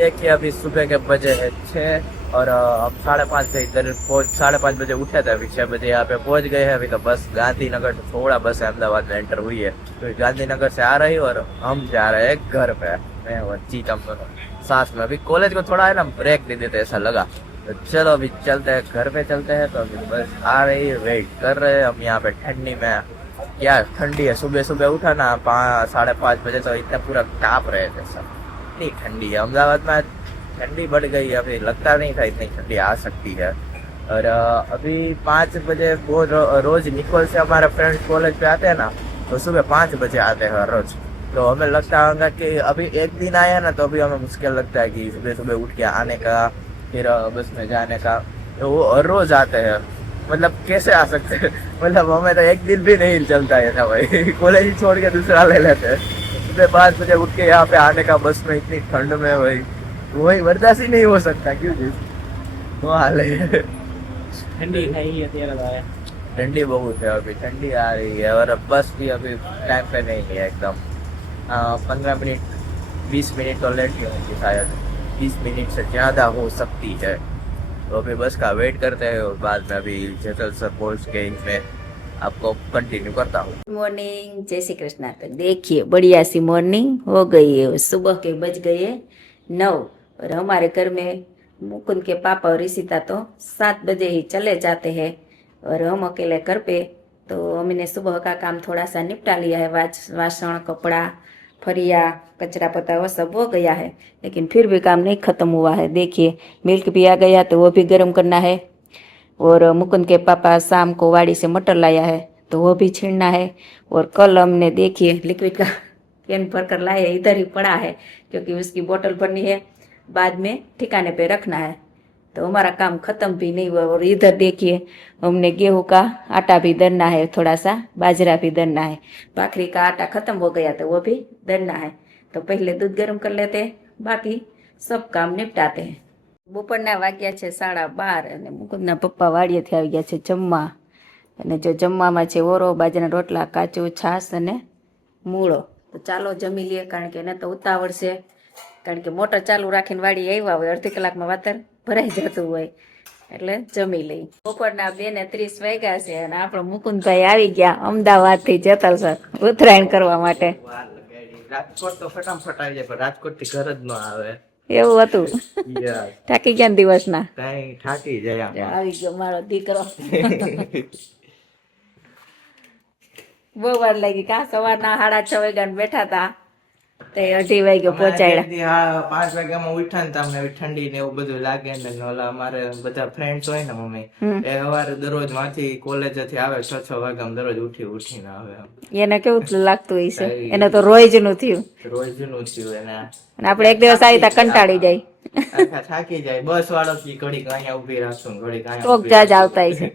देखिए अभी सुबह के बजे है 6 और हम 5:30 से इधर 5:30 बजे उठे थे। अभी 6 बजे यहाँ पे पहुंच गए हैं। अभी तो बस गांधीनगर से थोड़ा बस अहमदाबाद में एंटर हुई है, तो गांधीनगर से आ रही और हम जा रहे हैं घर पे। मैं और जीत हम दोनों साथ में। अभी कॉलेज को थोड़ा है ना ब्रेक दे देते ऐसा लगा, तो चलो अभी चलते हैं, घर पे चलते हैं। तो अभी बस आ रही है, वेट कर रहे हैं हम यहाँ पे ठंडी में। क्या ठंडी है, सुबह सुबह उठा ना 5-5:30 बजे तो इतना पूरा कांप रहे थे सब। इतनी ठंडी है अहमदाबाद में, ठंडी बढ़ गई है। अभी लगता नहीं था इतनी ठंडी आ सकती है। और अभी 5 बजे वो रोज निकोल से हमारे फ्रेंड्स कॉलेज पे आते हैं ना, तो सुबह 5 बजे आते हैं हर रोज। तो हमें लगता होगा कि अभी एक दिन आया ना, तो अभी हमें मुश्किल लगता है कि सुबह सुबह उठ के आने का, फिर बस में जाने का। तो वो हर रोज आते हैं, मतलब कैसे आ सकते हैं। मतलब हमें तो एक दिन भी नहीं चलता है था भाई। कॉलेज छोड़ के दूसरा ले लेते हैं। सुबह 5 बजे उठ के यहाँ पे आने का बस में इतनी ठंड में भाई, वही बर्दाश्त ही नहीं हो सकता। क्यों जी वो हाल है। ठंडी खाई है तेरा ठंडी बहुत है, अभी ठंडी आ रही है और बस भी अभी टाइम पे नहीं है एकदम। 15 मिनट 20 मिनट तो लेट ही होंगी शायद, 20 मिनट से ज़्यादा हो सकती है। तो अभी बस का वेट करते हैं और बाद में अभी जैसल सर पहुँच के इनमें आपको कंटिन्यू करता हूँ। मॉर्निंग, जय श्री कृष्णा। तो देखिए बढ़िया सी मॉर्निंग हो गई है। सुबह के बज गए 9 और हमारे घर में मुकुंद के पापा और ऋषिता तो 7 बजे ही चले जाते हैं और हम अकेले घर पे। तो हमने सुबह का काम थोड़ा सा निपटा लिया है, वासण कपड़ा फरिया कचरा पता वो सब हो गया है, लेकिन फिर भी काम नहीं ख़त्म हुआ है। देखिए मिल्क भी आ गया तो वो भी गर्म करना है। और मुकुंद के पापा शाम को वाड़ी से मटर लाया है तो वो भी छीनना है। और कल हमने देखिए लिक्विड का कैन भर कर लाए, इधर ही पड़ा है क्योंकि उसकी बोतल भरनी है, बाद में ठिकाने पे रखना है। तो हमारा काम ख़त्म भी नहीं हुआ। और इधर देखिए हमने गेहूं का आटा भी दरना है, थोड़ा सा बाजरा भी दरना है। भाखरी का आटा ख़त्म हो गया तो वो भी दरना है। तो पहले दूध गर्म कर लेते हैं, बाकी सब काम निपटाते हैं। બપોરના વાગ્યા છે 12:30 અને મુકુંદના પપ્પા વાડીએથી આવી ગયા છે જમવા। અને જો જમવામાં છે ઓરો, બાજરાના રોટલા, કાચું છાશ અને મૂળો। તો ચાલો જમી લઈએ, કારણ કે એને તો ઉતાવળ છે, કારણ કે મોટર ચાલુ રાખીને વાડી આવ્યા હોય, અડધી કલાકમાં વાતર ભરાઈ જતું હોય, એટલે જમી લઈ। બપોરના 2:30 વાગ્યા છે અને આપણો મુકુંદભાઈ આવી ગયા અમદાવાદથી જેતલસર ઉત્તરાયણ કરવા માટે। રાજકોટ તો ફટાફટ આવી જાય, પણ રાજકોટ થી ઘર જ ન આવે એવું હતું? થાકી ગયા દિવસના? કઈ થાકી જાય આવી ગયો મારો દીકરો। બહુ વાર લાગી કા? સવારના 6:30 વાગ્યા બેઠા હતા તે 2:30 વાગે પહોંચાડ્યા। 5 વાગ્યામાં ઉઠા ને તમને ઠંડી ને એવું બધું લાગે ને, ઓલા અમારે બધા ફ્રેન્ડ્સ હોય ને મમ્મી, એ સવારે દરરોજ માંથી કોલેજ થી આવે 6 વાગ્યામાં દરરોજ ઉઠીને આવે। એને કેવું લાગતું હશે? એને તો રોજ નું થયું એને। અને આપણે એક દિવસ આવી તા કંટાળી જાય, થાકી જાય। બસ વાળો કી ઘડીક અહીંયા ઉભી રાખશું, ઘડીક ટોક જાજ આવતા હશે।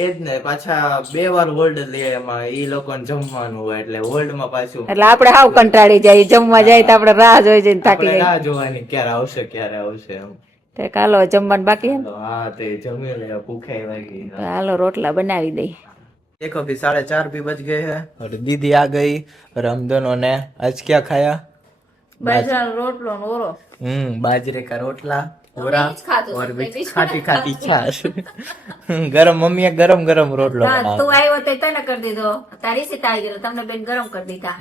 એ જ ને, પાછા 2 વાર હોલ્ડ લે એમાં, ઈ લોકોને જમવાનું હોય એટલે હોલ્ડ માં પાછું, એટલે આપણે હાવ કંટાળી જાય। જમવા જાય તો આપણે રાહ જોઈ જઈને થાકી જાય, રાહ જોવાની ક્યારે આવશે એમ। તે કાલો જમવાનું બાકી? હા તે જમી લે, ભૂખાઈ વાગી। હાલો રોટલા बनावी दे। देखो अभी 4:30 भी बज गए हैं और दीदी आ गई और हम दोनों ने आज क्या खाया? बाजरा रोटलो ओरो। बाजरे का रोटला ओरा और खाटी खाटी छाछ। गरम मम्मी गरम गरम रोटलो बनाव्यो। તું આવ્યો તો તને કરી દીધો, તારી સીતા આવી ગયો, તમને બેન ગરમ કરી દીધા।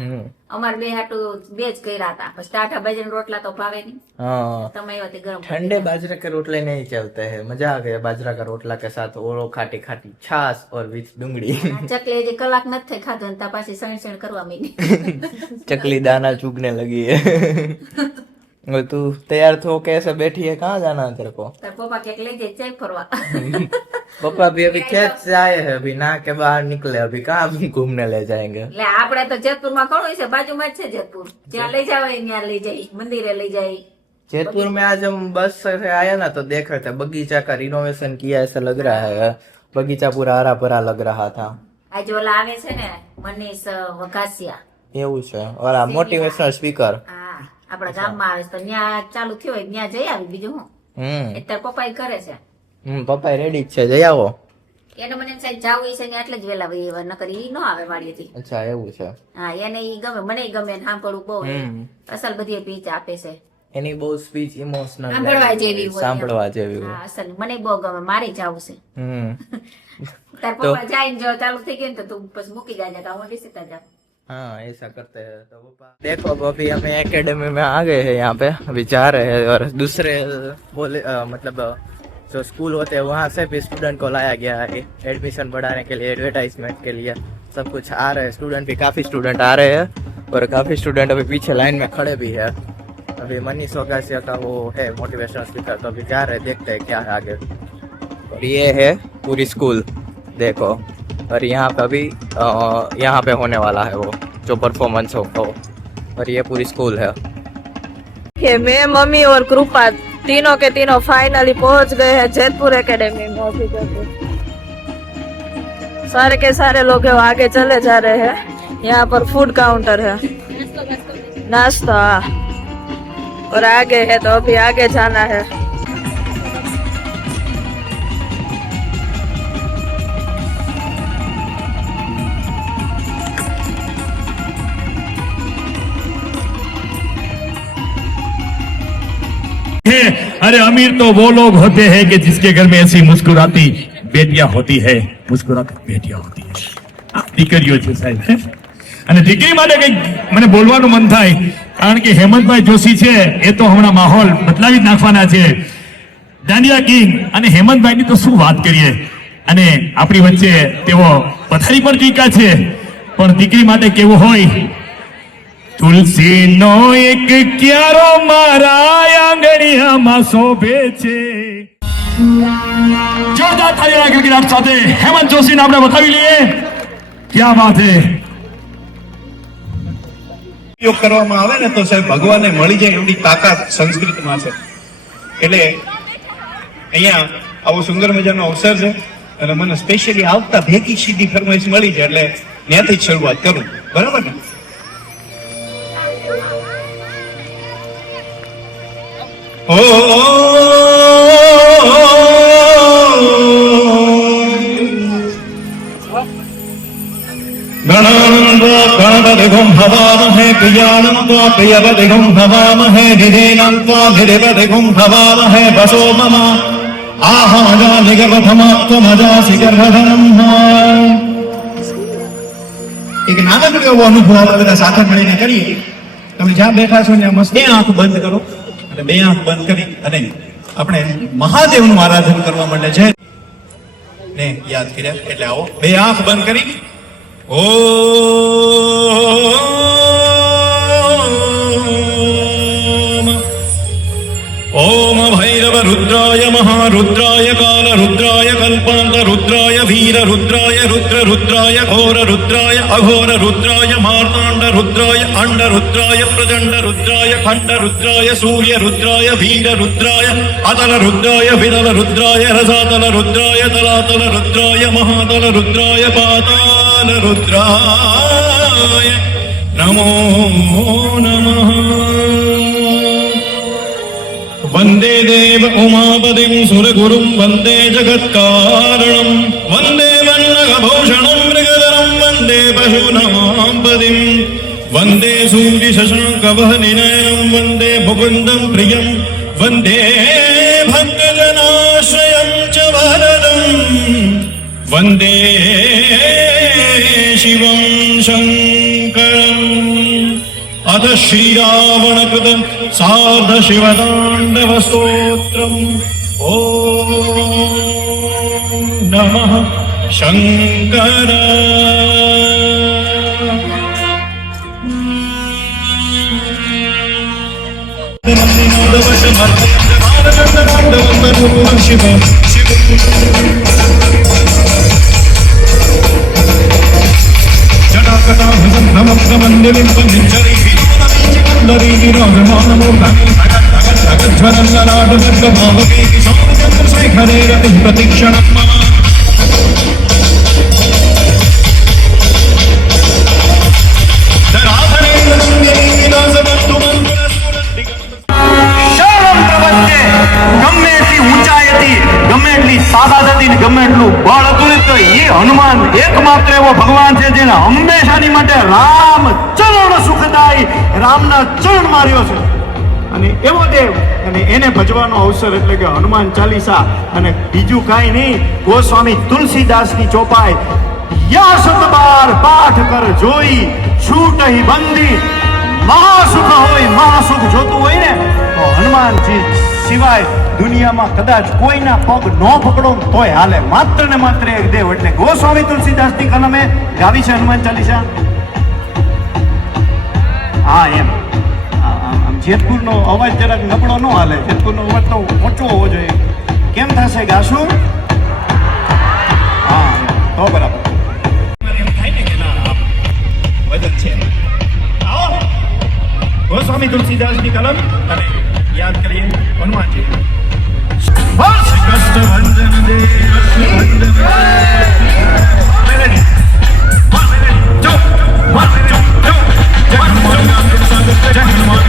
અમાર બે હાટુ બે જ કર્યા હતા, પછી ટાઢા બાજરાના રોટલા તો ભાવે નહીં। हाँ, તમે આવ્યો તે ગરમ। ठंडे बाजरे के रोटले नहीं चलते हैं। मजा आ गया बाजरा का रोटला के साथ ओरो खाटी खाटी छाछ और विथ डूंगरी। चकली हજી કલાક નથી થઈ ખાધો ને તા પાછી સણ સણ કરવા માંડી। चकली दाना चुगने लगी है। और तू तैयार हो कैसे बैठी है? कहाँ जाना है तेरे को? તાર પપ્પા ક્યાંક લઈ જાય ચાય ફરવા। पापा भी अभी खेत से आए हैं, अभी नहा के बाहर निकले, अभी कहाँ घूमने ले जाएंगे? એટલે આપણે તો જેતપુરમાં કોણ છે, બાજુમાં જ છે જેતપુર, જ્યાં લઈ જાવ ત્યાં લઈ જાય, મંદિરે લઈ જાય। जयपुर में आज हम बस से आए ना, तो देख रहे थे बगीचा का रिनोवेशन किया, ऐसा लग रहा है बगीचा पूरा हरा भरा लग रहा था। આજે ઓલા આવે છે ને મનીષ વઘાસિયા, એવું છે? और આ મોટિવેશનલ સ્પીકર હા આપણા ગામમાં આવે છે, તો ત્યાં ચાલુ થયો હોય ત્યાં જઈ આવી। બીજું હું અત્યારે પપ્પા કરે છે। પપ્પા રેડી છે, જઈ આવો। એને મને એમ સાહેબ જાવું છે ને એટલે જ વેલા ભાઈ, નકર ઈ ન આવે વાડીએથી। અચ્છા એવું છે? હા એને ઈ ગમે, મને ગમે, સાંભળવું બહુ, અસલ બધી પીચ આપે છે। એની બહુ સ્પીચ ઇમોશનલ સાંભળવા જેવી હોય. સાંભળવા જેવી હોય. હા અસલ મને બહુ ગમે, મારે જવું છે. તાર તો- પપ્પા જાય ને જો ચાલુ થઈ ગયું ને તો તું પછી મૂકી જાજે કે હું રિસીતા જાઉં. हाँ ऐसा करते हैं तो पापा देखो अब अभी हमें एकेडमी में आ गए हैं यहाँ पे अभी जा रहे हैं और दूसरे बोले मतलब जो स्कूल होते हैं वहाँ से भी स्टूडेंट को लाया गया है एडमिशन बढ़ाने के लिए, एडवर्टाइजमेंट के लिए सब कुछ आ रहे हैं स्टूडेंट भी, काफ़ी स्टूडेंट आ रहे हैं और काफ़ी स्टूडेंट अभी पीछे लाइन में खड़े भी है। अभी मनीष ओकासिया का वो है मोटिवेशनल स्पीकर, तो अभी जा रहे हैं, देखते हैं क्या है आगे। और ये है पूरी स्कूल देखो, और यहाँ पे अभी यहाँ पे होने वाला है वो जो परफॉर्मेंस हो वो, और ये पूरी स्कूल है। कि मैं, मम्मी और कृपा तीनों के तीनों फाइनली पहुंच गए हैं जयपुर एकेडमी में। अभी देखो सारे के सारे लोग हैं, वो आगे चले जा रहे हैं। यहाँ पर फूड काउंटर है, नाश्ता, और आगे है तो अभी आगे जाना है। अरे अमीर तो वो लोग होते हैं कि जिसके घर में ऐसी मुस्कुराती बेटियां होती है, मुस्कुराती बेटियां होती है. આ દીકરીઓ છે સાહેબ. અને દીકરી માટે કંઈક મને બોલવાનું મન થાય, કારણ કે હેમંતભાઈ જોશી છે એ તો હમણાં માહોલ બદલાવી જ નાખવાના છે. દાંડિયા કિંગ અને હેમંતભાઈની તો શું વાત કરીએ, અને આપણી વચ્ચે તેઓ પથારી પર ચૂક્યા છે, પણ દીકરી માટે કેવું હોય. તુલસીનો એક ક્યારો મારા આંગણિયામાં શોભે છે. જોરદાર તાળીઓના ગડગડાટ સાથે હેમંત જોશીને આપણે બતાવી લઈએ. ક્યા વાત હે. ઉપયોગ કરવામાં આવે ને તો સાહેબ ભગવાનને મળી જાય એવડી તાકાત સંસ્કૃતમાં છે. એટલે અહીંયા આવો સુંદર મજાનો અવસર છે અને મને સ્પેશિયલી આવતા ભેગી સીધી ફરમાઈશ મળી છે, એટલે ત્યાંથી જ શરૂઆત કરું. બરાબર ને? गणपतिगुं हवामहे प्रियाणं त्वा प्रियपतिगुं हवामहे निधेनं त्वा निधिपतिगुं हवामहे वसो मम आहाजा निगमथमात्वमजासि गर्भधनं. એક નાનકડો એવો અનુભવ આપણે બધા સાથે મળીને કરીએ. તમે જ્યાં બેઠા છો ત્યાં મસ્ત બે આંખ બંધ કરો અને બે આંખ બંધ કરી અને આપણે મહાદેવનું આરાધન કરવા માટે છે ને યાદ કર્યા. એટલે આવો બે આંખ બંધ કરી ओम भैरव रुद्राय महारुद्राय काल रुद्राय कल्पांत रुद्राय वीर रुद्राय रुद्र रुद्राय घोर रुद्राय अघोर रुद्राय मार्तांड रुद्राय अंड रुद्राय प्रचंड रुद्राय खंड रुद्राय सूर्य रुद्राय वीर रुद्राय अतल रुद्राय विदल रुद्राय रसातल रुद्राय तलातल रुद्राय महातल रुद्राय पाताल रुद्राय नमो नमः. वंदे देव उमापतिं सुरगुरुं वंदे जगत्कारणं वंदे वन्नगभूषणं मृगधरं वंदे पशूनां पतिं वंदे सूर्यशशाङ्कवहनिनयनं वंदे मुकुन्दं प्रियं वंदे भक्तजनाश्रयं च वरदं वंदे शिवं शङ्करम्. अथ श्रीरावणकृत सार्ध शिवताण्डव स्तोत्रम्. ॐ नमः शङ्कर. शिव ગમે એટલી ઊંચાઈ હતી, ગમે એટલી તાકાત હતી ને ગમે એટલું બળ હતું ને, તો એ હનુમાન એકમાત્ર એવો ભગવાન છે જેને હંમેશાની માટે રામ ચરણ સુખદાયી રામના ચરણ માર્યો છે. અને એવો દેવ અને એને ભજવાનો અવસર એટલે કે હનુમાન ચાલીસા. અને બીજું કાંઈ નહીં, ગોસ્વામી તુલસીદાસની ચોપાઈ, યા સતબાર પાઠ કર જોઈ છૂટહી બંદી, મહાસુખ હોય, મહાસુખ જોતું હોય ને તો હનુમાનજી સિવાય દુનિયામાં કદાચ કોઈના પગ ન પકડો તોય હાલે. માત્ર ને માત્ર એક દેવ એટલે ગોસ્વામી તુલસીદાસની કલમે ગાવી છે હનુમાન ચાલીસા. હા એમ જેતપુરનો અવાજ જરાક નબળો ન હાલે, જેતપુરનો અવાજ તો ઊંચો હોવો જોઈએ. કેમ થશે ગાશું? હા તો બરાબર એમ થાય ને કે ના વજન છે. આવો ગોસ્વામી તુલસીદાસની કલમ અને યાદ કરીએ હનુમાનજી. બસ કષ્ટ ભંજન દે કષ્ટ ભંજન મેલેડી વાહ મેલેડી જો વાહ જો જો જય હનુમાન જય હનુમાન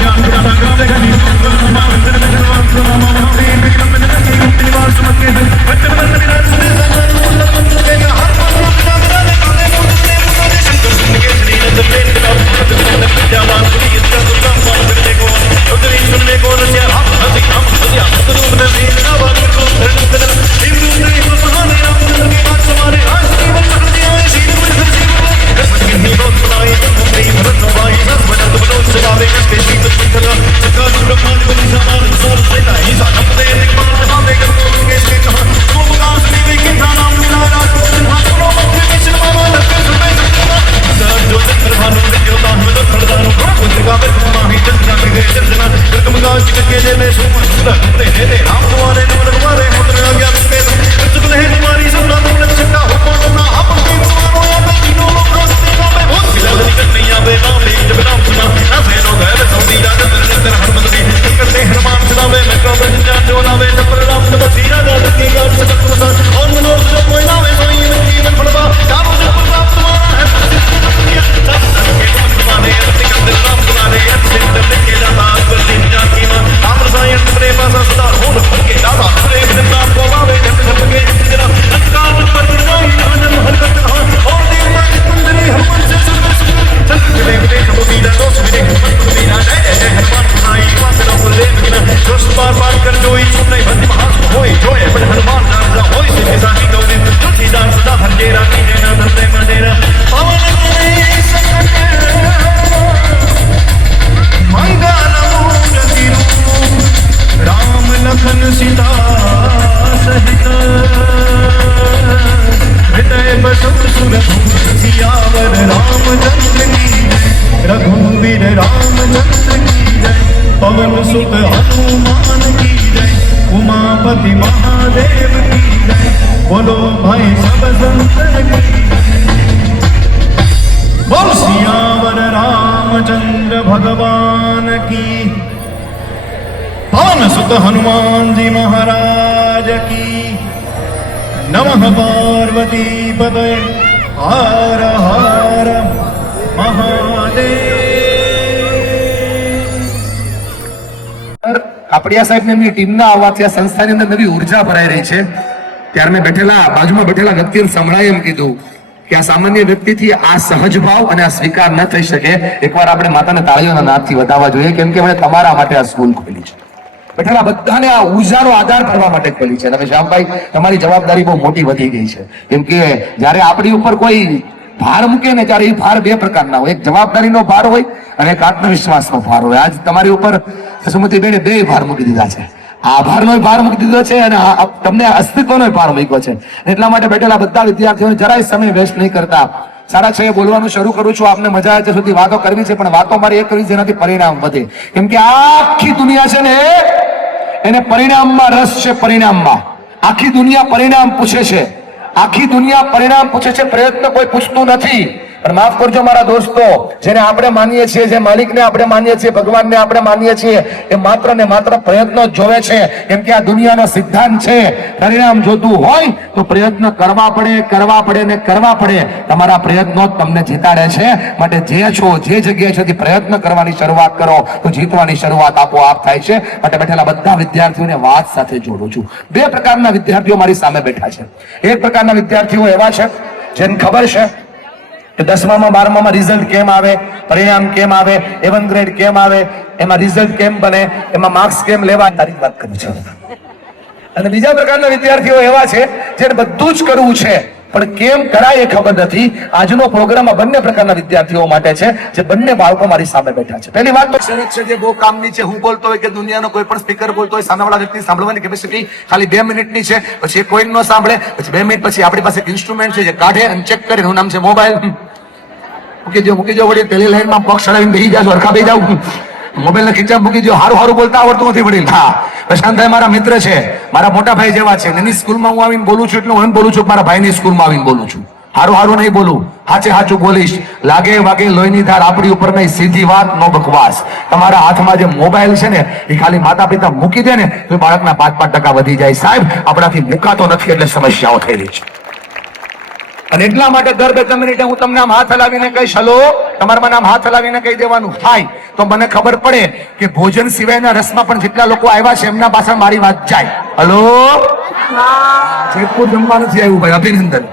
रघुवीर रामचंद्र की जय, पवन सुत हनुमान की जय, उमापति महादेव की जय, बोलो भाई सब संतन की जय। बोल सियावर रामचंद्र भगवान की, पवन सुत हनुमान जी महाराज की। नमः पार्वती पतये हर हर महादेव। કાપડિયા સાહેબ ને એમની ટીમના આવવાથી આ સંસ્થાની અંદર નવી ઉર્જા ભરાઈ રહી છે. ત્યારે મેં બાજુમાં બેઠેલા વ્યક્તિને સંભળાય એમ કીધું કે આ સામાન્ય વ્યક્તિથી આ સહજ ભાવ અને આ સ્વીકાર ન થઈ શકે. એકવાર આપણે માતાને તાળીઓના નાદથી વધાવવા જોઈએ, કેમ કે તમારા માટે આ સ્કૂલ ખોલી છે. બેઠેલા બધાને આ ઉર્જાનો આધાર કરવા માટે ખોલી છે. અને શ્યામભાઈ, તમારી જવાબદારી બહુ મોટી વધી ગઈ છે, કેમ કે જયારે આપણી ઉપર કોઈ ભાર મૂકે ને ત્યારે એ ભાર બે પ્રકારના હોય. એક જવાબદારીનો ભાર હોય અને એક આત્મવિશ્વાસનો ભાર હોય. આજ તમારી ઉપર સુમતિબેને બે ભાર મૂકી દીધા છે. આભારનો ભાર મૂકી દીધો છે અને તમને અસ્તિત્વનો ભાર મૂક્યો છે. એટલા માટે બેઠેલા બધા વિદ્યાર્થીઓને જરાય સમય વેસ્ટ નહીં કરતા 6:30 બોલવાનું શરૂ કરું છું. આપને મજા આવે સુધી વાતો કરવી છે, પણ વાતો મારી એ કરવી છે જેનાથી પરિણામ વધે. કેમ કે આખી દુનિયા છે ને એને પરિણામમાં રસ છે. પરિણામમાં આખી દુનિયા પરિણામ પૂછે છે. આખી દુનિયા પરિણામ પૂછે છે, પ્રયત્ન કોઈ પૂછતું નથી. પણ માફ કરજો મારા દોસ્તો, જેને આપણે માનીએ છીએ, જે માલિકને આપણે માનીએ છીએ, ભગવાનને આપણે માનીએ છીએ, એ માત્ર ને માત્ર પ્રયત્નો જ જોવે છે. કેમ કે આ દુનિયાનો સિદ્ધાંત છે, પરિણામ જોતું હોય તો પ્રયત્ન કરવા પડે ને કરવા પડે. તમારા પ્રયત્નો જ તમને જીતાડે છે. માટે જે છો, જે જગ્યાએ છે પ્રયત્ન કરવાની શરૂઆત કરો તો જીતવાની શરૂઆત આપોઆપ થાય છે. માટે બેઠેલા બધા વિદ્યાર્થીઓને વાત સાથે જોડું છું. બે પ્રકારના વિદ્યાર્થીઓ મારી સામે બેઠા છે. એક પ્રકારના વિદ્યાર્થીઓ એવા છે જેને ખબર છે કે 10માં 12માં રિઝલ્ટ કેમ આવે, પરિણામ કેમ આવે, A1 ગ્રેડ કેમ આવે, એમાં રિઝલ્ટ કેમ બને, એમાં માર્ક્સ કેમ લેવા, તારી વાત કરું છું. અને બીજા પ્રકારના વિદ્યાર્થીઓ એવા છે જેને બધું જ કરવું છે પણ કેમ કરાય એ ખબર નથી. આજનો પ્રોગ્રામ આ બંને પ્રકારના વિદ્યાર્થીઓ માટે છે જે બંને બાળકો મારી સામે બેઠા છે. પહેલી વાત તો શરત છે જે બહુ કામની છે. હું બોલતો હોય કે દુનિયાનો કોઈ પણ સ્પીકર બોલતો હોય, સામેવાળા વ્યક્તિ સાંભળવાની કેપેસિટી ખાલી 2 મિનિટની છે. પછી કોઈ ન સાંભળે, પછી 2 મિનિટ પછી આપણી પાસે ઇન્સ્ટ્રુમેન્ટ છે જે કાઢે અને ચેક કરે. એનું નામ છે મોબાઈલ. મૂકી જો વળી પેલી લાઈનમાં પગ ચડાવીને બેસી જાવ, હરખા બેસી જાવ, મોબાઈલ ને ખીચા મૂકી જો. હારું બોલતા આવડતું નથી વડીલ. હા, પ્રશાંતભાઈ મારા મિત્ર છે, મારા મોટા ભાઈ જેવા છે. એની સ્કૂલમાં હું આવીને બોલું છું એટલે હું એમ બોલું છું મારા ભાઈની સ્કૂલમાં આવીને બોલું છું. હારું નહીં બોલું, હાચું બોલીશ. લાગે વાગે લોહીની ધાર આપણી ઉપર નહીં, સીધી વાત, નો બકવાસ. તમારા હાથમાં જે મોબાઈલ છે ને એ ખાલી માતા પિતા મૂકી દે ને તો બાળકના 5% વધી જાય. સાહેબ, આપણાથી મુકાતો નથી એટલે સમસ્યાઓ થઈ રહી છે. અને એટલા માટે દર 2 મિનિટે હું તમને આમ હાથ હલાવીને કહીશ, હલો, તમારા મને આમ હાથ હલાવીને કહી દેવાનું થાય તો મને ખબર પડે કે ભોજન સિવાયના રસમાં પણ જેટલા લોકો આવ્યા છે એમના પાછળ મારી વાત જાય. હલો, જેતપુર જમવા નથી આવ્યું ભાઈ, અભિનંદન.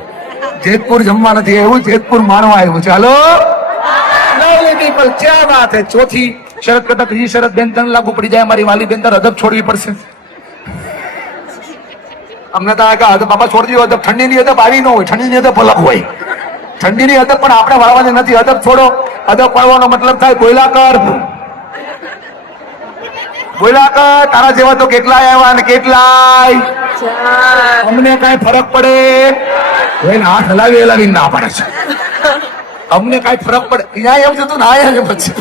જેતપુર જમવા નથી આવ્યું, જેતપુર માણવા આવ્યું છે. હલો, પીપલ, ક્યાં વાત હે. ચોથી શરત કરતા ત્રીજી શરત બેન તને લાગુ પડી જાય. મારી વાલી બેન તાર અદબ છોડવી પડશે. અમને તો અદબ બાપા છોડી દીધો. અદબ ઠંડીની અદબ આવી ન હોય, ઠંડીની અદબ અલગ હોય. ઠંડીની અદબ પણ આપણે વાળવાની નથી. અદબ છોડો. અદબ પાડવાનો મતલબ થાય બોયલા કર. તારા જેવા તો કેટલાય આવ્યા અને કેટલાય અમને કઈ ફરક પડે એને હાથ હલાવી ના પડે છે. અમને કઈ ફરક પડે ત્યાં એમ જતું ના એમ પછી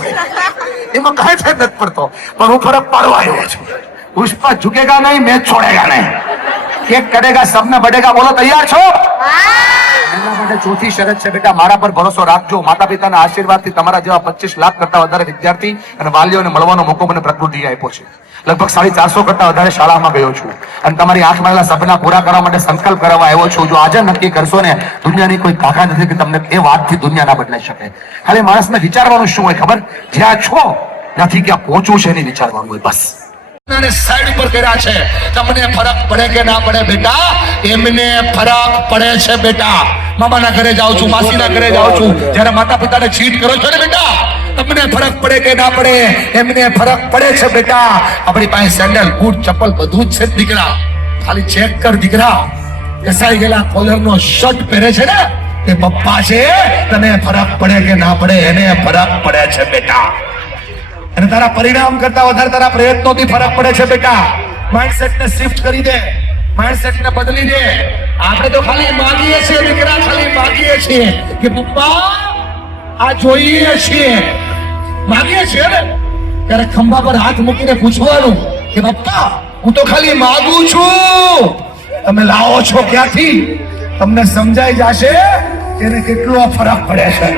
એમાં કઈ ફેર નથી પડતો. પણ હું ફરક પાડવા આવ્યો છું. પુષ્પા ઝુકેગા નહીં, મેચ છોડેગા નહીં. કેક કરેગા, સબને બઢેગા. બોલો, તૈયાર છો? એના માટે ચોથી શરત છે બેટા, મારા પર ભરોસો રાખજો. માતા પિતાના આશીર્વાદથી તમારા જેવા 25 લાખ કરતા વધારે વિદ્યાર્થી અને વાલીઓને મળવાનો મોકો મને પ્રકૃતિએ આપ્યો છે. લગભગ 450 કરતા વધારે શાળામાં ગયો છું અને તમારી આંખમાં આવેલા સપના પૂરા કરવા માટે સંકલ્પ કરવા આવ્યો છું. જો આજે નક્કી કરશો ને, દુનિયાની કોઈ તાકાત નથી કે તમને એ વાતથી દુનિયા ના બદલાઈ શકે. ખાલી માણસને વિચારવાનું શું હોય ખબર? જ્યાં છો ત્યાંથી ક્યાં પહોંચવું છે એની વિચારવાનું હોય, બસ. સાઈડ ઉપર કર્યા છે. તમને ફરક પડે કે ના પડે બેટા? એમને ફરક પડે છે બેટા. મામાના ઘરે જાઉં છું, માસીના ઘરે જાઉં છું, જયારે માતા પિતાને ચીટ કરો છો ને બેટા, તમને ફરક પડે કે ના પડે? એમને ફરક પડે છે બેટા. આપણી પાસે સેન્ડલ, બૂટ, ચપ્પલ બધું જ છે દીકરા. ખાલી ચેક કર દીકરા, કસાઈ ગયેલા કોલરનો શર્ટ પહેરે છે ને એ પપ્પા છે. તને ફરક પડે કે ના પડે? એને ફરક પડે છે બેટા. અને તારા પરિણામ કરતા વધારે તારા પ્રયત્નોથી ફરક પડે છે બેટા. માઇન્ડસેટ ને શિફ્ટ કરી દે, માઇન્ડસેટ ને બદલી દે. આપણે તો ખાલી માંગીએ છીએ દીકરા, ખાલી માંગીએ છીએ કે પપ્પા આ જોઈએ છીએ, માંગીએ છીએ ને ત્યારે ખંભા પર હાથ મૂકીને પૂછવાનું કે પપ્પા હું તો ખાલી માંગુ છું, તમે લાવો છો ક્યાંથી? તમને સમજાઈ જશે એને કેટલો ફરક પડે છે.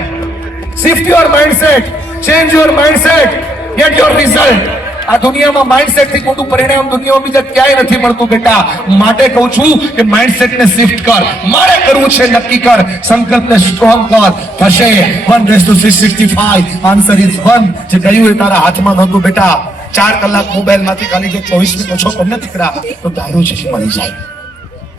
Shift your mindset, change your mindset, get your result. આ દુનિયામાં માઇન્ડસેટ થી મોટું પરિણામ દુનિયામાં બીજા ક્યાંય નથી મળતું બેટા. માટે કહું છું કે માઇન્ડસેટ ને શિફ્ટ કર. મારે કરવું છે નક્કી કર, સંકલ્પ ને સ્ટ્રોંગ કર. થશે 1:665. Answer is 1. જે કહ્યું એ તારા હાથમાં નહોતું બેટા. 4 કલાક મોબાઈલ માંથી ખાલી જો 24 મિનિટ ઓછો કર ને દીકરા તો તારું છે મળી જાય.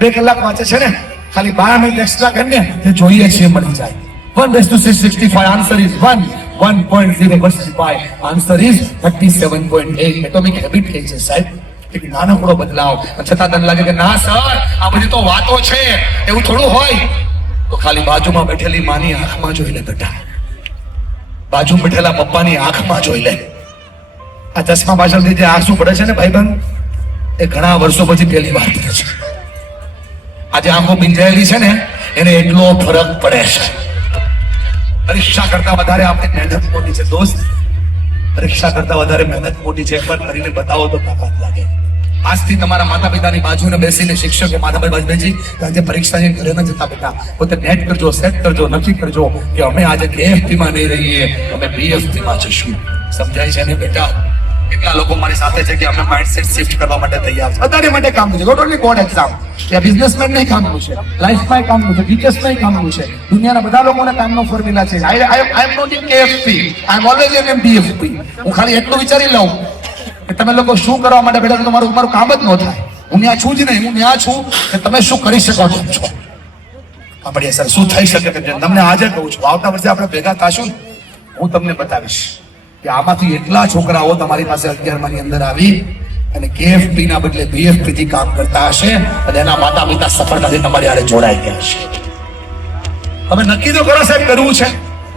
2 કલાક વાંચે છે ને, ખાલી 12 મિનિટ એક્સ્ટ્રા કરીને જે જોઈએ છે મળી જાય. 1:665. Answer is 1. 1.0 answer is 37.8. Atomic habit કહે છે સાહેબ. એક નાનકડો બદલાવ. છતાં તને લાગે કે ના સર આ બધી તો વાતો છે, એવું થોડું હોય. તો ખાલી બાજુમાં બેઠેલી માની આંખમાં જોઈ લે બેટા, બાજુ બેઠેલા પપ્પાની આંખમાં જોઈ લે. આ ચશ્મા પાછળથી જે આંસુ પડે છે ને ભાઈબંધ, એ ઘણા વર્ષો પછી પહેલી વાર પડે છે. આજે આંખો બિંજાયેલી છે ને એને એટલો ફરક પડે છે. પરીક્ષા કરતા વધારે આપણે મહેનત મોટી છે દોસ્ત. પરીક્ષા કરતા વધારે મહેનત મોટી છે. એકવાર કરીને બતાવો તો તાકાત લાગે. આજથી તમારા માતા પિતાની બાજુને બેસીને શિક્ષકો માતા બાજુજી આજે પરીક્ષાની ઘરે ન જતા બેટા, પોતે નેટ કરજો, સેટ કરજો, નક્કી કરજો કે અમે આજે KFP માં નહીં રહીએ, અમે BFP માં જશું. સમજાય છે ને બેટા? કેટલા લોકો મારી સાથે છે કે અમે માઇન્ડસેટ શિફ્ટ કરવા માટે તૈયાર છે. બધાને માટે કામનું છે, નોટ ઓન્લી બોર્ડ એક્ઝામ. યા બિઝનેસમેન નહીં કામનું છે, લાઈફમાં કામનું છે, ટીચર્સમાં કામનું છે, દુનિયાના બધા લોકોને કામનો ફોર્મ્યુલા છે. I am not in KFP, I am always in BFP. હું ખાલી એટલું વિચારી લઉં કે તમે લોકો શું કરવા માટે બેઠા છો, તમારું કામ જ ન થાય. હું ત્યાં છું જ નહીં, હું ત્યાં છું કે તમે શું કરી શકો છો. સાંભળીએ સર શું થઈ શકે કે તમને આજે કહું છું, આવતા વર્ષે આપણે ભેગા થશું ને, હું તમને બતાવીશ કે આમાંથી એટલા છોકરાઓ તમારી પાસે 11મા ની અંદર આવી અને KFP ના બદલે BFP થી કામ કરતા હશે અને એના માતા પિતા સફળતાથી તમારી હારે જોડાઈ ગયા હશે. તમે નક્કી તો કરો સાહેબ, કરવું છે.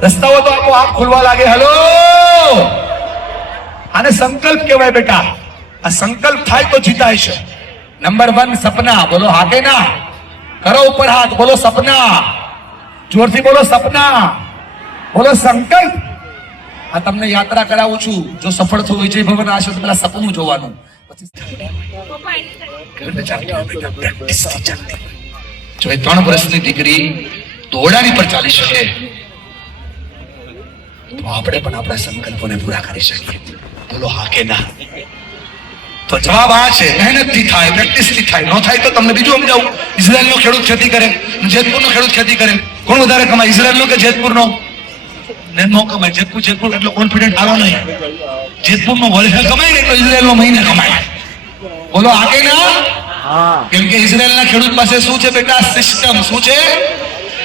રસ્તાઓ તો આપોઆપ ખુલવા લાગે. હલો, આને સંકલ્પ કહેવાય બેટા. આ સંકલ્પ થાય તો જીતાય છે. નંબર 1 સપના. બોલો હા કે ના? કરો ઉપર હાથ, બોલો સપના. જોરથી બોલો સપના. બોલો સંકલ્પ. આ તમને યાત્રા કરાવું છું. જો સફળ થવું વિજય ભવન આશો તો પેલા સપનું જોવાનું. જો એ 3 વર્ષની દીકરી દોડાની પર ચાલી શકે તો આપણે પણ આપણા સંકલ્પોને પૂરા કરી શકીએ. બોલો હા કે ના? તો જવાબ આ છે, મહેનતથી થાય, પ્રેક્ટિસથી થાય. ન થાય તો તમને બીજું સમજાવું. ઇઝરાયલનો ખેડૂત ખેતી કરે, જેતપુરનો ખેડૂત ખેતી કરે, કોણ વધારે કમાય, ઇઝરાયલનો કે જેતપુરનો? ને નો કમાય. જેતપુર એટલે કોન્ફિડન્ટ આવો નહીં. જેતપુરનો વર્ષે કમાય ને તો ઇઝરાયલનો મહિને કમાય. બોલો હા કે ના? કેમ કે ઇઝરાયલના ખેડૂત પાસે શું છે બેટા? સિસ્ટમ. શું છે?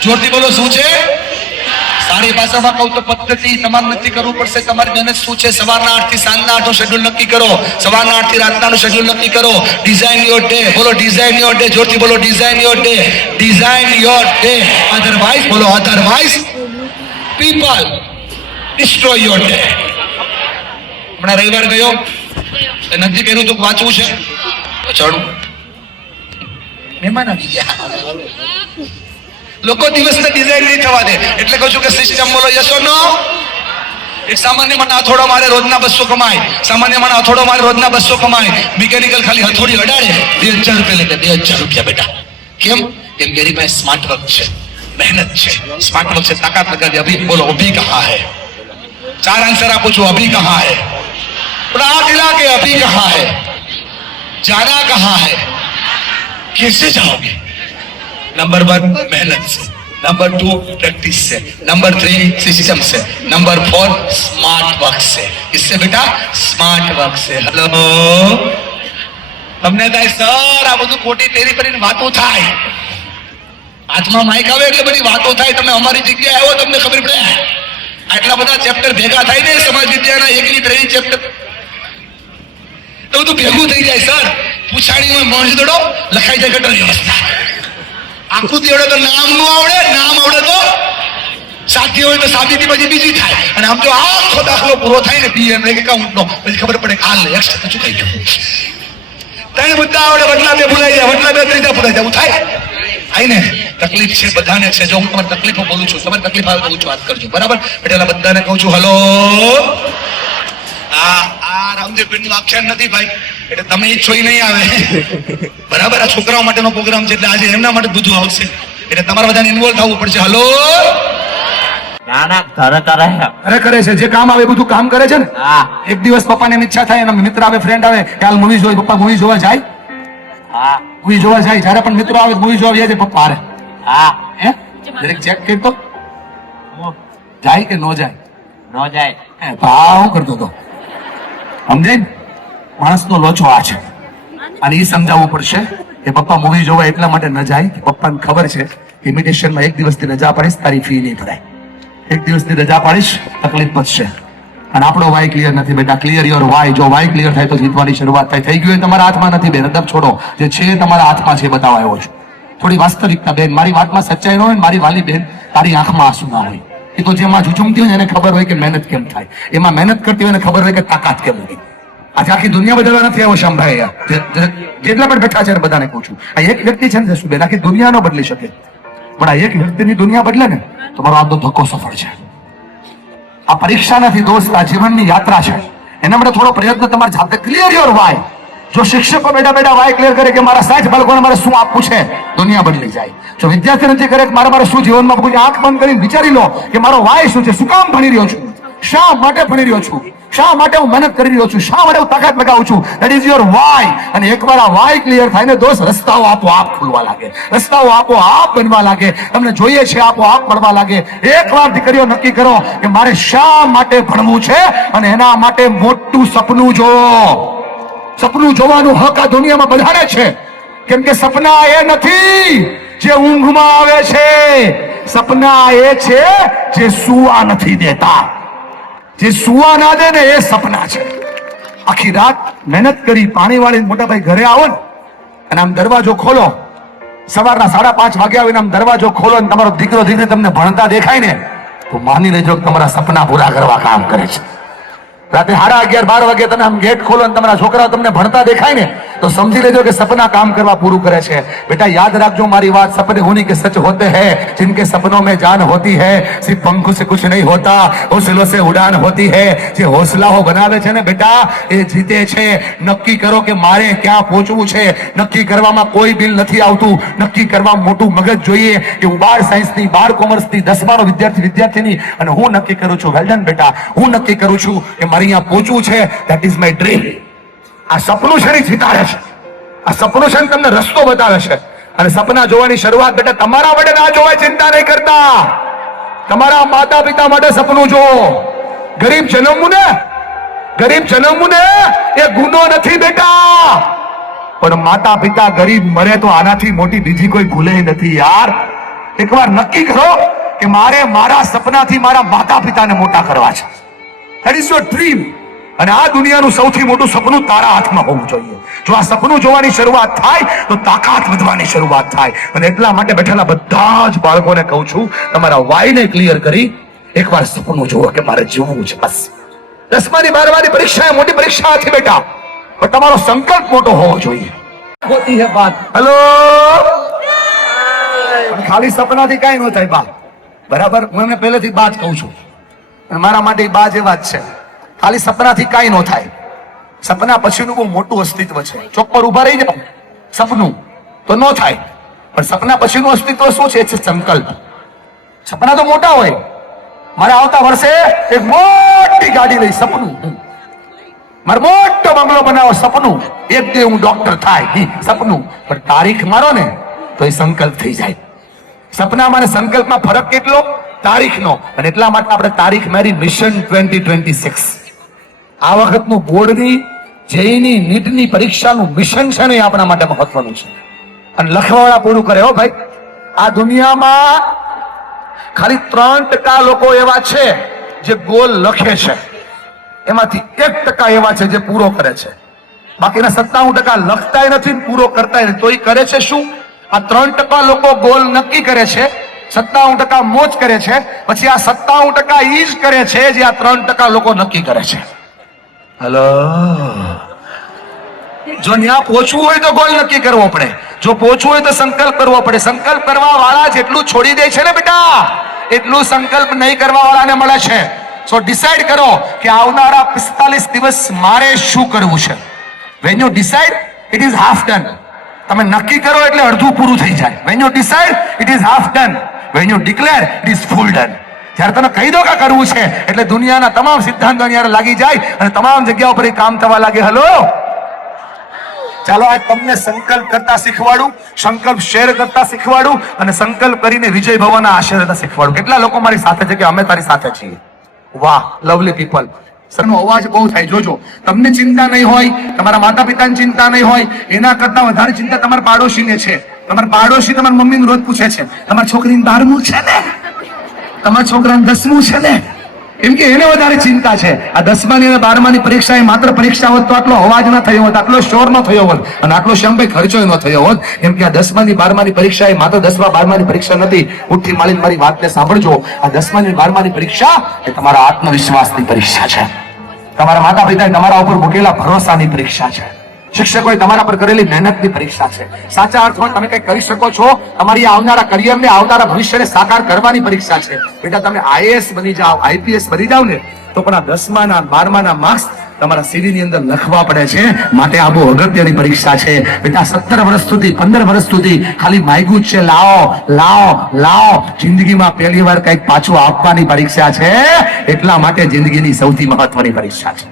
જોરથી બોલો શું છે? સારી ભાષામાં કહું તો પદ્ધતિ. તમારે નક્કી કરવું પડશે તમારી મહેનત શું છે. સવારના 8 થી સાંજના 8 નું શેડ્યુલ નક્કી કરો. સવારના 8 થી રાતના નું શેડ્યુલ નક્કી કરો. Design your day. બોલો ડિઝાઇન યોર ડે. જોરથી બોલો design your day. Design your day. Otherwise બોલો otherwise people destroy your day. હમણાં રવિવાર ગયો, નક્કી કર્યું તો વાંચવું છે, ચાલુ મહેમાન આવી ગયા. લોકો દિવસને ડિઝાઇન નહીં થવા દે એટલે કહું છું કે સિસ્ટમ બોલો યસો નો. એક સામાન્ય માણસ હથોડો મારે રોજના 200 કમાય. સામાન્ય માણસ હથોડો મારે રોજના 200 કમાય. મિકેનિકલ ખાલી હથોડી અડાડે 2000 રૂપિયા લે. 2000 રૂપિયા બેટા. કેમ? કેમ કે એની પાસે સ્માર્ટ વર્ક છે, મહેનત છે, સ્માર્ટ વર્ક છે, તાકાત લगा दी. अभी बोलो अभी कहाँ है? 4 आंसर आपको जो अभी कहाँ है? पूरा खिला के अभी कहाँ है? जाना कहाँ है? कैसे जाओगे? नंबर 1 मेहनत से, नंबर 2 प्रैक्टिस से, नंबर 3 सिस्टम से, नंबर 4 स्मार्ट वर्क से. इससे बेटा स्मार्ट वर्क से. हेलो, તમને થાય સર આ બધું ખોટી તેરી કરીને વાતો થાય. હાથમાં માઇક આવે એટલે બધી વાતો થાય. તમે અમારી જગ્યાએ આવ્યો તમને ખબર પડે. આટલા બધા ચેપ્ટર ભેગા થાય ને સમાજ વિદ્યાના 1 ની 3 ચેપ્ટર તો બધું ભેગું થઈ જાય. સર પૂછાણીમાં મોજ દડો લખાઈ જાય ગટર વ્યવસ્થા. આકૃતિ આવડે તો નામ નું આવડે, નામ આવડે તો સાથી હોય તો સાબિતી પછી બીજી થાય. અને આમ જો આખો દાખલો પૂરો થાય ને પીએમ એકાઉન્ટ નો પછી ખબર પડે હાલ એક્સ્ટ્રા ચૂકાઈ ગયું. 3 મુદ્દા આવડે, વટલા 2 ભૂલાઈ જાય, વટલા 2 ત્રીજા ભૂલાઈ જાય. થાય આઈ ને તકલીફ છે બધાને છે. જો હું તમારી તકલીફો બોલું છું, તમારી તકલીફ આવે તો ઊંચું વાત કરજો. બરાબર? એટલે બધાને કહું છું હલો. આ રામદેવ પીર નું આખ્યાન નથી ભાઈ, એટલે તમે ઈચ્છો એ નહીં આવે. બરાબર? આ છોકરાઓ માટેનો પ્રોગ્રામ છે એટલે આજે એમના માટે બધું આવશે. એટલે તમારે બધાને ઇન્વોલ્વ થવું પડશે. હલો, અરે કરે છે જે કામ આવે એ બધું કામ કરે છે ને. એક દિવસ પપ્પાને ઈચ્છા થાય, એના મિત્ર આવે, ફ્રેન્ડ આવે કે હાલ મૂવી જોઈ. પપ્પા મૂવી જોવા જાય? મૂવી જોવા જાય. જયારે પણ મિત્રો આવે મૂવી જોવા જાય પપ્પા હારે. હે દરેક ચેક કરતો જાય કે નો જાય? નો જાય. ભાવ કરતો તો સમજાય ને? માણસનો લોચો આ છે અને એ સમજાવવું પડશે કે પપ્પા મૂવી જોવા એટલા માટે ન જાય કે પપ્પાને ખબર છે ઇમિટેશનમાં 1 દિવસની રજા પાડીશ તારી ફી નહીં ભરાય. 1 દિવસની રજા પાડીશ તકલીફ પડશે. અને આપણો વાય ક્લિયર નથી બેટા. Clear your why. જો વાય ક્લિયર થાય તો જીતવાની શરૂઆત થાય. થઈ ગયું એ તમારા હાથમાં નથી બેન. અદબ છોડો. જે છે તમારા હાથમાં છે બતાવવા આવ્યો છું. થોડી વાસ્તવિકતા બેન. મારી વાતમાં સચ્ચાઈ ન હોય, મારી વાલી બેન તારી આંખમાં આંસુ ના હોય. એ તો જેમાં ઝૂઝુમતી હોય એને ખબર હોય કે મહેનત કેમ થાય. એમાં મહેનત કરતી હોય એને ખબર હોય કે તાકાત કેમ હોય. આજે આખી દુનિયા બદલવા નથી આવ્યો શામભાઈ. જેટલા પણ બેઠા છે એને બધાને કહું છું, આ એક વ્યક્તિ છે ને જસુબેન આખી દુનિયા ન બદલી શકે. પણ આ એક વ્યક્તિની દુનિયા બદલે ને તો મારો આજનો ધક્કો સફળ છે. આ પરીક્ષા નથી દોસ્ત, આ જીવનની યાત્રા છે. એના માટે થોડો પ્રયત્ન તમારે જાતે. Clear your why. જો શિક્ષકો બેઠા બેઠા વાય ક્લિયર કરે કે મારા 60 બાળકોને મારે શું આપવું છે, દુનિયા બદલી જાય. જો વિદ્યાર્થી નથી કરે કે મારે શું જીવનમાં કોઈ આંખ બંધ કરીને વિચારી લો કે મારો વાય શું છે, શું કામ ભણી રહ્યો છું, શા માટે ભણી રહ્યો છું, શા માટે હું મહેનત કરી રહ્યો છું, શા માટે હું તાકાત લગાવું છું. That is your why. અને એકવાર આ વાય ક્લિયર થાય ને દોસ્ત, રસ્તાઓ આપોઆપ ખુલવા લાગે, રસ્તાઓ આપોઆપ બનવા લાગે, તમને જોઈએ છે આપોઆપ મળવા લાગે. એકવાર દીકરીઓ નક્કી કરો કે મારે શા માટે ભણવું છે અને એના માટે મોટું સપનું જોવો. સપનું જોવાનું હક આ દુનિયામાં બધાને છે. કેમ કે સપના એ નથી જે ઊંઘમાં આવે છે. સપના એ છે જે સુવા નથી દેતા. જે સુવા ના દે ને એ સપના છે. આખી રાત મહેનત કરી પાણી વાળી મોટા ભાઈ ઘરે આવો ને અને આમ દરવાજો ખોલો, સવારના 5:30 વાગે આવીને આમ દરવાજો ખોલો ને તમારો દીકરો દીકરી તમને ભણતા દેખાય ને તો માની લેજો કે તમારા સપના પૂરા કરવા કામ કરે છે. રાતે 11:30-12 વાગે તમે આમ ગેટ ખોલો અને તમારા છોકરાઓ તમને ભણતા દેખાય ને તો समझी लेजो कि सपना काम करवा पूरू करे छे. बेटा याद रखजो मारी बात, सपने होने के सच होते हैं. जिनके सपनों में जान होती है, सिर्फ पंखों से कुछ नहीं होता, हौसलों से उड़ान होती है. જે હોસલાઓ બનાવે છે ને બેટા એ જીતે છે. નક્કી કરો કે મારે ક્યાં પહોંચવું છે. નક્કી કરવામાં કોઈ બિલ નથી આવતું. નક્કી કરવા મોટું મગજ જોઈએ કે હું 12 સાયન્સની 12 કોમર્સની 10 વિદ્યાર્થીની અને હું નક્કી કરું છું, વેલ ડન બેટા, હું નક્કી કરું છું કે મારે અહીંયા પહોંચવું છે. That is my dream. આ સપનું શરીર જીતાડે છે. આ સપનું છે તમને રસ્તો બતાવે છે. અને સપના જોવાની શરૂઆત બેટા તમારા માટે ના જોવાય, ચિંતા નહીં કરતા. તમારા માતા પિતા માટે સપનું જુઓ. ગરીબ જન્મવું ને એ ગુનો નથી બેટા, પણ માતા પિતા ગરીબ મરે તો આનાથી મોટી બીજી કોઈ ભૂલે નથી યાર. એકવાર નક્કી કરો કે મારે મારા સપનાથી મારા માતા પિતાને મોટા કરવા છે. That is your dream. અને આ દુનિયાનું સૌથી મોટું સપનું તારા હાથમાં હોવું જોઈએ. જો આ સપનું જોવાની શરૂઆત થાય તો તાકાત વધવાની શરૂઆત થાય. અને એટલા માટે બેઠેલા બધા જ બાળકોને કહું છું, તમારા વાયને ક્લિયર કરી એકવાર સપનું જુઓ કે મારે જીવવું છે. બસ 10માની 12માની પરીક્ષા એ મોટી પરીક્ષા હતી બેટા, પણ તમારો સંકલ્પ મોટો હોવો જોઈએ. હોતી હે બાત. હેલો, પણ ખાલી સપનાથી કઈ ન થાય બા. બરાબર, હું એમને પહેલેથી બાત કહું છું. અને મારા માટે બા જેવા જ છે. ખાલી સપનાથી કઈ ન થાય. સપના પછીનું બહુ મોટું અસ્તિત્વ છે. ચોક પર ઉભા રહી જાઓ, સપનું તો ન થાય, પણ સપના પછીનું અસ્તિત્વ શું છે? સંકલ્પ. સપના તો મોટા હોય. મારે આવતા વર્ષે એક મોટી ગાડી લઈ, સપનું. મારે મોટો બંગલો બનાવો, સપનું. એક દિવસ હું ડોક્ટર થાય, સપનું. પણ તારીખ મારો ને તો એ સંકલ્પ થઈ જાય. સપનામાં અને સંકલ્પમાં ફરક કેટલો? તારીખનો. અને એટલા માટે આપણે તારીખ મારી મિશન 2026. આ વખતનું બોર્ડની, જેઈની, નીટની પરીક્ષાનું મિશન છે ને એ આપણા માટે મહત્વનું છે. અને લખવાવાળા પૂરું કરે હો ભાઈ. આ દુનિયામાં ખાલી 3% લોકો એવા છે જે ગોલ લખે છે, એમાંથી 1% એવા છે જે પૂરો કરે છે. બાકીના 97% લખતાય નથી, પૂરો કરતાય નથી. તો એ કરે છે શું? આ 3% લોકો ગોલ નક્કી કરે છે, 97% મોજ કરે છે. પછી આ 97% ઈ જ કરે છે જે આ 3% લોકો નક્કી કરે છે. હલો, જો ત્યાં પહોંચવું હોય તો ગોલ નક્કી કરવો પડે. જો પહોંચવું હોય તો સંકલ્પ કરવો પડે. સંકલ્પ કરવા વાળા જેટલું છોડી દે છે ને બેટા, એટલું સંકલ્પ નહીં કરવા વાળાને મળે છે. સો ડિસાઈડ કરો કે આવનારા 45 દિવસ મારે શું કરવું છે. When you decide it is half done. તમે નક્કી કરો એટલે અડધું પૂરું થઈ જાય. When you decide it is half done. When you declare it is full done. જ્યારે તમે કહી દો કે કરવું છે એટલે દુનિયાના તમામ સિદ્ધાંતો અહીંયા લાગી જાય અને તમામ જગ્યાઓ પર કામ થવા લાગે. હલો, ચાલો આજ તમને સંકલ્પ કરતા શીખવાડું, સંકલ્પ શેર કરતા શીખવાડું અને સંકલ્પ કરીને વિજય ભવનના આશીર્વાદ શીખવાડું. કેટલા લોકો મારી સાથે છે કે અમે તારી સાથે છીએ? વાહ, લવલી પીપલ. સરનો અવાજ બહુ થાય. જોજો, તમને ચિંતા નહીં હોય, તમારા માતા પિતાની ચિંતા નહીં હોય, એના કરતા વધારે ચિંતા તમારા પાડોશીને છે. તમારા પાડોશી તમારા મમ્મીને રોજ પૂછે છે, તમારી છોકરીને 12મું છે ને, તમારા છોકરાને 10મું છે ને, કેમ કે એને વધારે ચિંતા છે. આ 10માની અને 12માની પરીક્ષા એ માત્ર પરીક્ષા હોત તો આટલો અવાજ ન થયો હોત, આટલો શોર ન થયો હોત અને આટલો શંભાઈ ખર્ચો ન થયો હોત. કેમ કે આ 10માની 12માની પરીક્ષા એ માત્ર 10મા 12માની પરીક્ષા નથી. ઉઠી માળીને મારી વાતને સાંભળજો. આ 10માની 12માની પરીક્ષા એ તમારા આત્મવિશ્વાસની પરીક્ષા છે. તમારા માતા પિતાએ તમારા ઉપર મૂકેલા ભરોસાની પરીક્ષા છે. શિક્ષકોએ તમારા પર કરેલી મહેનતની પરીક્ષા છે. સાચા અર્થમાં તમે કઈ કરી શકો છો, તમારી આવનારા કરિયરને, આવનારા ભવિષ્યને સાકાર કરવાની પરીક્ષા છે. બેટા તમે IAS બની જાઓ, IPS બની જાઓ ને તો પણ આ 10માના 12માના માર્ક્સ તમારા સીડી ની અંદર લખવા પડે છે. માટે આ બહુ અગત્યની પરીક્ષા છે. બેટા 17 વર્ષ સુધી, 15 વર્ષ સુધી ખાલી માગ્યું જ છે, લાવો લાવો લાવો. જિંદગીમાં પહેલી વાર કઈક પાછું આપવાની પરીક્ષા છે. એટલા માટે જિંદગીની સૌથી મહત્વની પરીક્ષા છે.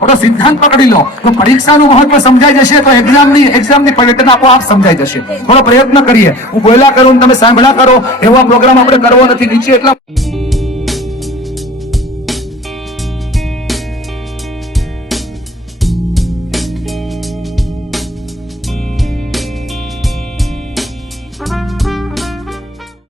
થોડો સિદ્ધાંત પકડી લો તો પરીક્ષાનું મહત્વ સમજાઈ જશે, તો એક્ઝામની પેટર્ન આપોઆપ સમજાઈ જશે. થોડો પ્રયત્ન કરીએ. હું બોલ્યા કરું, તમે સાંભળ્યા કરો, એવા પ્રોગ્રામ આપણે કરવો નથી. નીચે એટલા